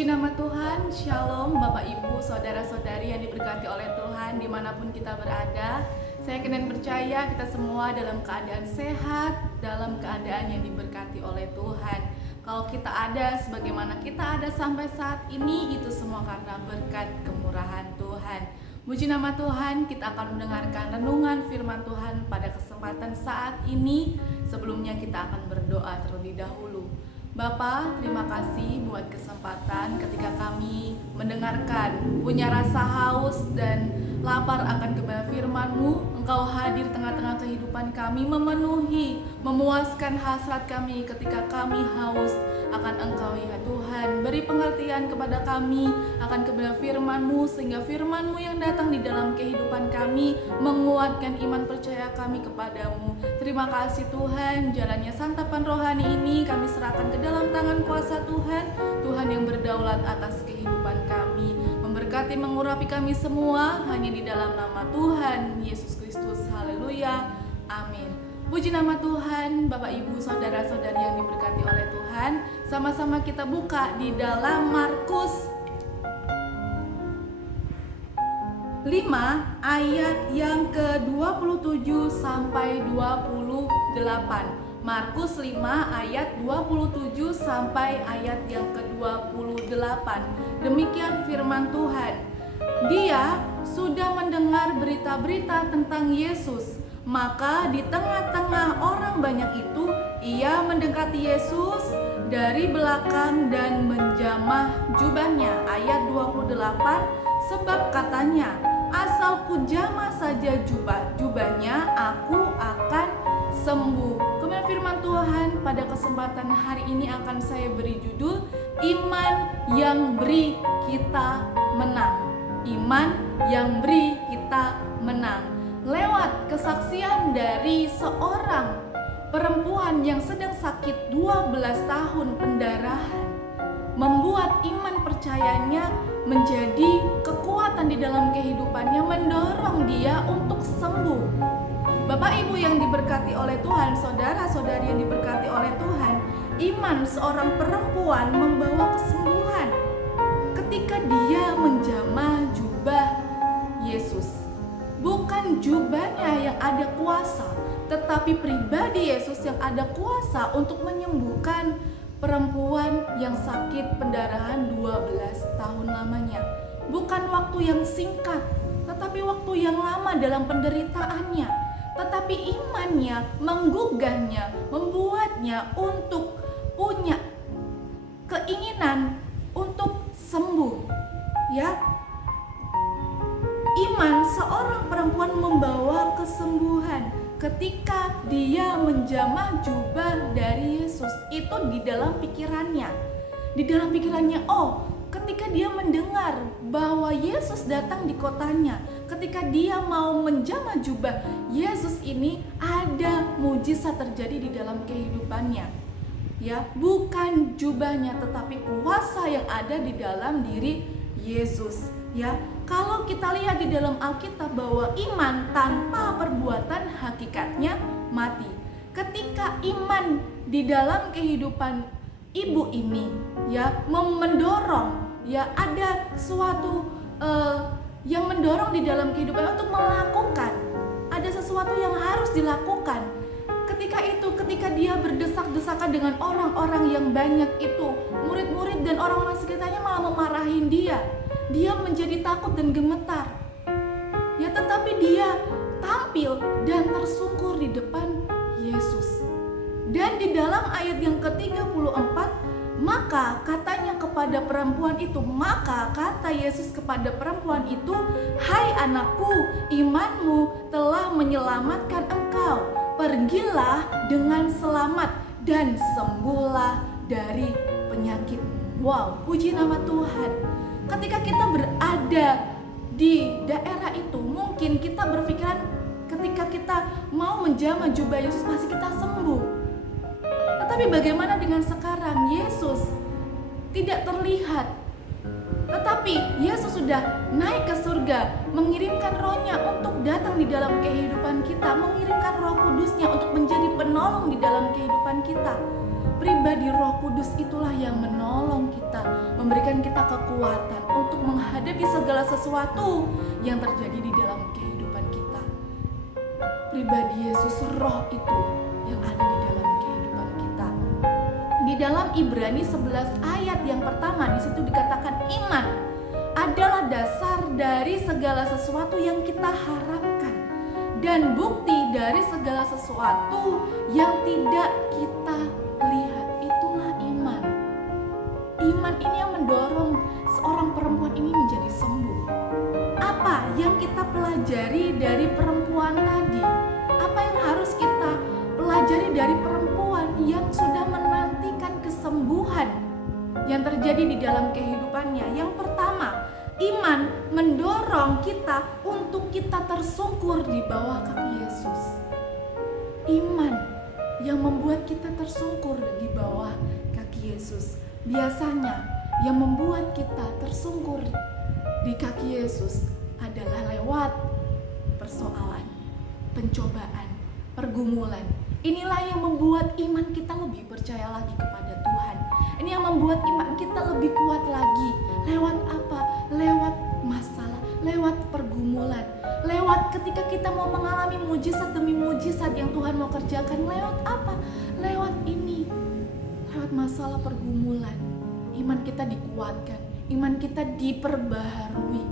Puji nama Tuhan, Shalom Bapak Ibu, Saudara-saudari yang diberkati oleh Tuhan dimanapun kita berada. Saya kenen percaya kita semua dalam keadaan sehat, dalam keadaan yang diberkati oleh Tuhan. Kalau kita ada sebagaimana kita ada sampai saat ini, itu semua karena berkat kemurahan Tuhan. Puji nama Tuhan, kita akan mendengarkan renungan firman Tuhan pada kesempatan saat ini. Sebelumnya kita akan berdoa terlebih dahulu. Bapa, terima kasih buat kesempatan ketika kami mendengarkan, punya rasa haus dan lapar akan kebenaran firman-Mu. Engkau hadir tengah-tengah kehidupan kami, memenuhi, memuaskan hasrat kami ketika kami haus akan Engkau ya Tuhan. Beri pengertian kepada kami akan kebenaran firman-Mu, sehingga firman-Mu yang datang di dalam kehidupan kami menguatkan iman percaya kami kepadamu. Terima kasih Tuhan, jalannya santapan rohani ini kami serahkan ke dalam tangan kuasa Tuhan, Tuhan yang berdaulat atas kehidupan kami, memberkati mengurapi kami semua hanya di dalam nama Tuhan Yesus Kristus. Haleluya, amin. Puji nama Tuhan, Bapak Ibu, Saudara-saudari yang diberkati oleh Tuhan. Sama-sama kita buka di dalam Markus 5 ayat yang ke-27 sampai 28. Markus 5 ayat 27 sampai ayat yang ke-28. Demikian firman Tuhan. Dia sudah mendengar berita-berita tentang Yesus, maka di tengah-tengah orang banyak itu, ia mendekati Yesus dari belakang dan menjamah jubahnya. Ayat 28, sebab katanya, asal ku jamah saja jubahnya, aku akan sembuh. Kemudian firman Tuhan pada kesempatan hari ini akan saya beri judul Iman yang beri kita menang. Iman yang beri kita menang. Lewat kesaksian dari seorang perempuan yang sedang sakit 12 tahun pendarahan, membuat iman percayanya menjadi kekuatan di dalam kehidupannya, mendorong dia untuk sembuh. Bapak Ibu yang diberkati oleh Tuhan, saudara-saudari yang diberkati oleh Tuhan, iman seorang perempuan membawa kesembuhan ketika dia menjamah jubah Yesus. Bukan jubahnya yang ada kuasa, tetapi pribadi Yesus yang ada kuasa untuk menyembuhkan perempuan yang sakit pendarahan 12 tahun lamanya. Bukan waktu yang singkat, tetapi waktu yang lama dalam penderitaannya. Tetapi imannya menggugahnya, membuatnya untuk punya keinginan untuk sembuh. Ya, iman seorang perempuan membawa kesembuhan ketika dia menjamah jubah dari Yesus. Itu di dalam pikirannya. Di dalam pikirannya, oh, ketika dia mendengar bahwa Yesus datang di kotanya, ketika dia mau menjamah jubah Yesus ini, ada mujizat terjadi di dalam kehidupannya. Ya, bukan jubahnya tetapi kuasa yang ada di dalam diri Yesus. Ya, kalau kita lihat di dalam Alkitab bahwa iman tanpa perbuatan hakikatnya mati. Ketika iman di dalam kehidupan ibu ini ya mendorong, ya ada suatu yang mendorong di dalam kehidupan untuk melakukan, ada sesuatu yang harus dilakukan. Ketika dia berdesak-desakan dengan orang-orang yang banyak itu, murid-murid dan orang-orang sekitarnya malah memarahin dia menjadi takut dan gemetar. Ya, tetapi dia tampil dan tersungkur di depan Yesus. Dan di dalam ayat yang ke-34, maka katanya kepada perempuan itu, maka kata Yesus kepada perempuan itu, hai anakku, imanmu telah menyelamatkan engkau. Pergilah dengan selamat dan sembuhlah dari penyakit. Wow, puji nama Tuhan. Ketika kita berada di daerah itu, mungkin kita berpikiran ketika kita mau menjamah jubah Yesus pasti kita sembuh. Tetapi bagaimana dengan sekarang? Yesus tidak terlihat, tetapi Yesus sudah naik ke surga, mengirimkan rohnya untuk datang di dalam kehidupan kita, mengirimkan roh kudusnya untuk menjadi penolong di dalam kehidupan kita. pribadi Roh Kudus itulah yang menolong kita, memberikan kita kekuatan untuk menghadapi segala sesuatu yang terjadi di dalam kehidupan kita. Pribadi Yesus, Roh itu yang ada di dalam kehidupan kita. Di dalam Ibrani 11 ayat yang pertama, di situ dikatakan iman adalah dasar dari segala sesuatu yang kita harapkan dan bukti dari segala sesuatu yang tidak kita lihat. Itulah iman. Iman ini yang mendorong seorang perempuan ini menjadi sembuh. Apa yang kita pelajari dari perempuan tadi? Apa yang harus kita pelajari dari perempuan yang sudah menantikan kesembuhan yang terjadi di dalam kehidupannya? Yang pertama, iman mendorong kita untuk kita tersungkur di bawah kaki Yesus. Iman yang membuat kita tersungkur di bawah kaki Yesus. Biasanya yang membuat kita tersungkur di kaki Yesus adalah lewat persoalan, pencobaan, pergumulan. Inilah yang membuat iman kita lebih percaya lagi kepada Tuhan. Ini yang membuat iman kita lebih kuat lagi. Lewat apa? Lewat masalah, lewat pergumulan, lewat ketika kita mau mengalami mujizat demi mujizat yang Tuhan mau kerjakan. Lewat apa? Lewat ini, lewat masalah pergumulan. Iman kita dikuatkan, iman kita diperbaharui.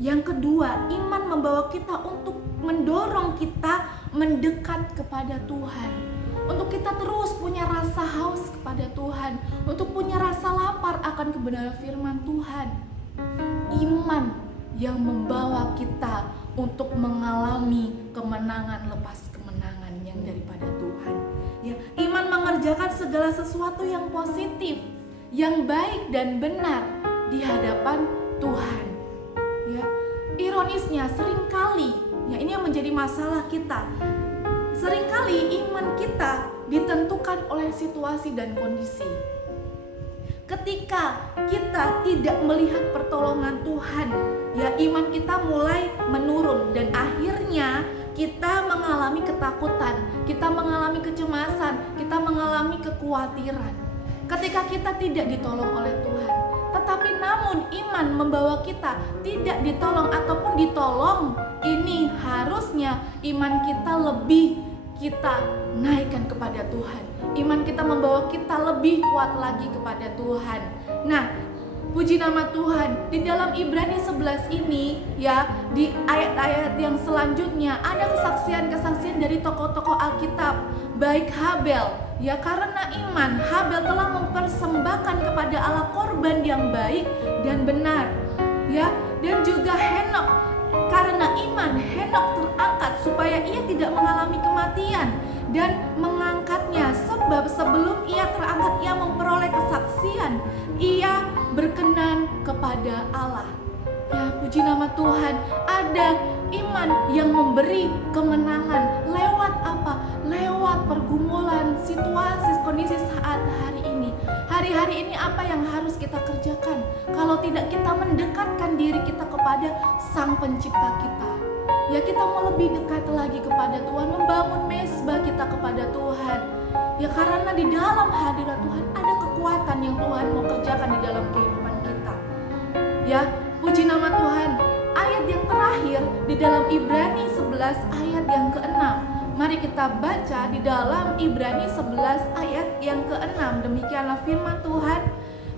Yang kedua, iman membawa kita untuk mendorong kita mendekat kepada Tuhan, untuk kita terus punya rasa haus kepada Tuhan, untuk punya rasa lapar akan kebenaran firman Tuhan. Iman yang membawa kita untuk mengalami kemenangan lepas kemenangan yang daripada Tuhan. Ya, iman mengerjakan segala sesuatu yang positif, yang baik dan benar di hadapan Tuhan. Ya, ironisnya seringkali, ya ini yang menjadi masalah kita. Seringkali iman kita ditentukan oleh situasi dan kondisi. Ketika kita tidak melihat pertolongan Tuhan, ya iman kita mulai menurun dan akhirnya kita mengalami ketakutan, kita mengalami kecemasan, kita mengalami kekhawatiran. Ketika kita tidak ditolong oleh Tuhan, tetapi namun iman membawa kita tidak ditolong ataupun ditolong, ini harusnya iman kita lebih kita naikkan kepada Tuhan. Iman kita membawa kita lebih kuat lagi kepada Tuhan. Nah, puji nama Tuhan, di dalam Ibrani 11 ini ya, di ayat-ayat yang selanjutnya ada kesaksian-kesaksian dari tokoh-tokoh Alkitab, baik Habel, ya karena iman Habel telah mempersembahkan kepada Allah korban yang baik dan benar, ya, dan juga Henok, karena iman Henok terangkat supaya ia tidak mengalami kematian dan mengangkatnya, sebab sebelum ia terangkat ia memperoleh kesaksian, ia berkenan kepada Allah. Ya, puji nama Tuhan, ada iman yang memberi kemenangan lewat apa? Lewat pergumulan, situasi, kondisi saat hari ini. Hari-hari ini apa yang harus kita kerjakan? Kalau tidak kita mendekatkan diri kita kepada Sang Pencipta kita. Ya, kita mau lebih dekat lagi kepada Tuhan, membangun mezbah kita kepada Tuhan. Ya, karena di dalam hadirat Tuhan ada kekuatan yang Tuhan mau kerjakan di dalam kehidupan kita. Ya, puji nama Tuhan. Ayat yang terakhir di dalam Ibrani 11 ayat yang ke-6. Mari kita baca di dalam Ibrani 11 ayat yang ke-6. Demikianlah firman Tuhan.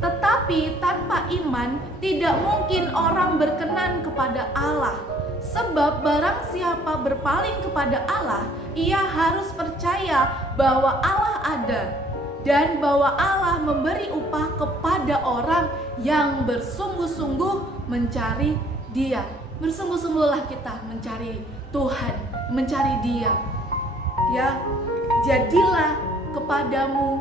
Tetapi tanpa iman tidak mungkin orang berkenan kepada Allah. Sebab barang siapa berpaling kepada Allah, ia harus percaya bahwa Allah ada dan bahwa Allah memberi upah kepada orang yang bersungguh-sungguh mencari Dia. Bersungguh-sungguhlah kita mencari Tuhan, mencari Dia. Ya, jadilah kepadamu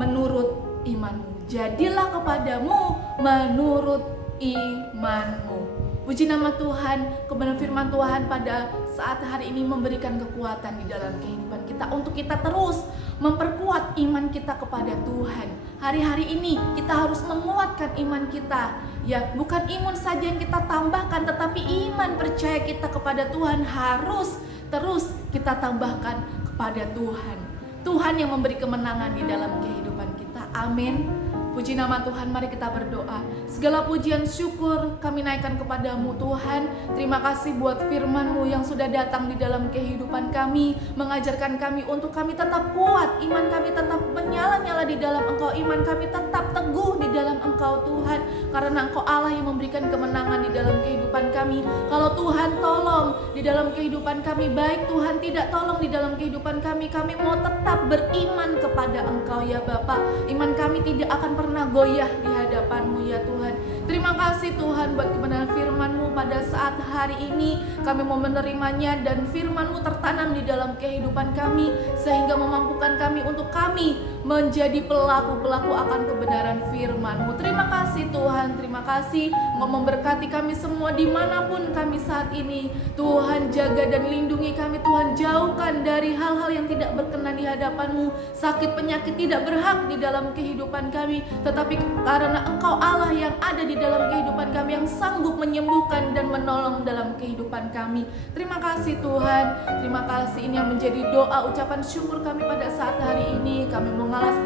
menurut imanmu. Jadilah kepadamu menurut imanmu. Puji nama Tuhan, kebenaran firman Tuhan pada saat hari ini memberikan kekuatan di dalam kehidupan kita untuk kita terus memperkuat iman kita kepada Tuhan. Hari-hari ini kita harus menguatkan iman kita. Ya, bukan iman saja yang kita tambahkan, tetapi iman percaya kita kepada Tuhan harus terus kita tambahkan kepada Tuhan. Tuhan yang memberi kemenangan di dalam kehidupan kita. Amin. Puji nama Tuhan, mari kita berdoa. Segala pujian syukur kami naikkan kepadamu Tuhan. Terima kasih buat firman-Mu yang sudah datang di dalam kehidupan kami, mengajarkan kami untuk kami tetap kuat, iman kami tetap menyala-nyala di dalam Engkau, iman kami tetap teguh di dalam Engkau Tuhan. Karena Engkau Allah yang memberikan kemenangan di dalam kehidupan kami. Kalau Tuhan tolong di dalam kehidupan kami, baik Tuhan tidak tolong di dalam kehidupan kami mau tetap beriman kepada Engkau ya Bapa. Iman kami tidak akan pernah goyah di hadapan-Mu ya Tuhan. Terima kasih Tuhan buat kebenaran firman-Mu pada saat hari ini. Kami mau menerimanya dan firman-Mu tertanam di dalam kehidupan kami, sehingga memampukan kami untuk kami menjadi pelaku-pelaku akan kebenaran firman-Mu. Terima kasih Tuhan, terima kasih mau memberkati kami semua dimanapun kami saat ini. Tuhan jaga dan lindungi kami, Tuhan jauhkan dari hal-hal yang tidak berkenan di hadapan-Mu. Sakit penyakit tidak berhak di dalam kehidupan kami, tetapi karena Engkau Allah yang ada di dalam kehidupan kami, yang sanggup menyembuhkan dan menolong dalam kehidupan kami. Terima kasih Tuhan, terima kasih. Ini yang menjadi doa ucapan syukur kami pada saat hari ini. Kami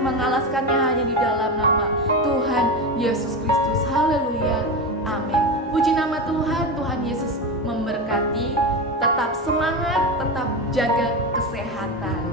mengalaskannya hanya di dalam nama Tuhan Yesus Kristus. Haleluya, amin. Puji nama Tuhan. Tuhan Yesus memberkati. Tetap semangat, tetap jaga kesehatan.